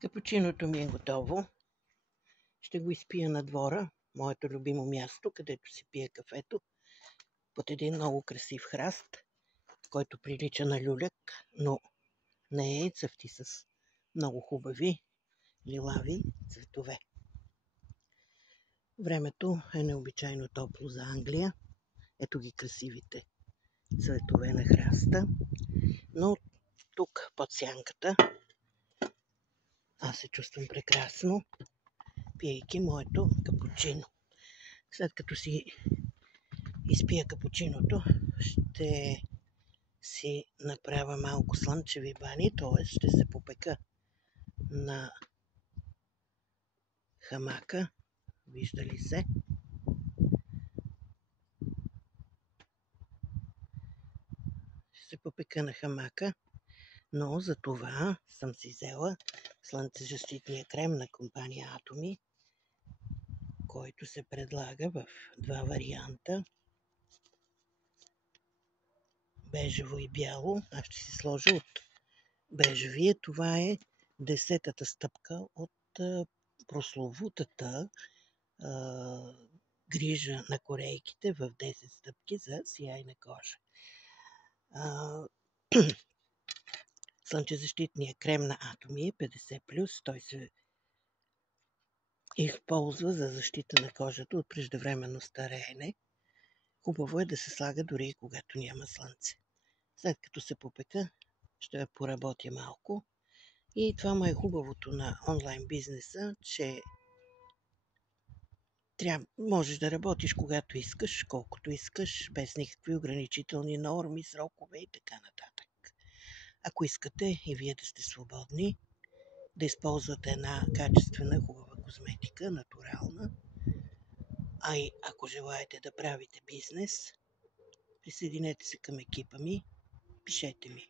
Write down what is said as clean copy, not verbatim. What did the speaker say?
Капучиното ми е готово. Ще го изпия на двора, моето любимо място, където си пие кафето, под един много красив храст, който прилича на люляк, но не е, цъфти с много хубави лилави цветове. Времето е необичайно топло за Англия. Ето ги красивите цветове на храста. Но тук под сянката аз се чувствам прекрасно, пиейки моето капучино. След като си изпия капучиното, ще си направя малко слънчеви бани, т.е. ще се попека на хамака. Вижда ли се? Ще се попека на хамака, но за това съм си взела слънцезащитния крем на компания Atomy, който се предлага в два варианта. Бежево и бяло. Аз ще си сложа от бежевия. Това е 10-та стъпка от прословутата грижа на корейките в 10 стъпки за сияйна кожа. Слънчезащитният крем на Atomy е 50+. Той се използва за защита на кожата от преждевременно стареене. Хубаво е да се слага дори и когато няма слънце. След като се попека, ще я поработя малко. И това му е хубавото на онлайн бизнеса, че можеш да работиш когато искаш, колкото искаш, без никакви ограничителни норми, срокове и така нататък. Ако искате и вие да сте свободни, да използвате една качествена, хубава козметика, натурална, а и ако желаете да правите бизнес, присъединете се към екипа ми, пишете ми.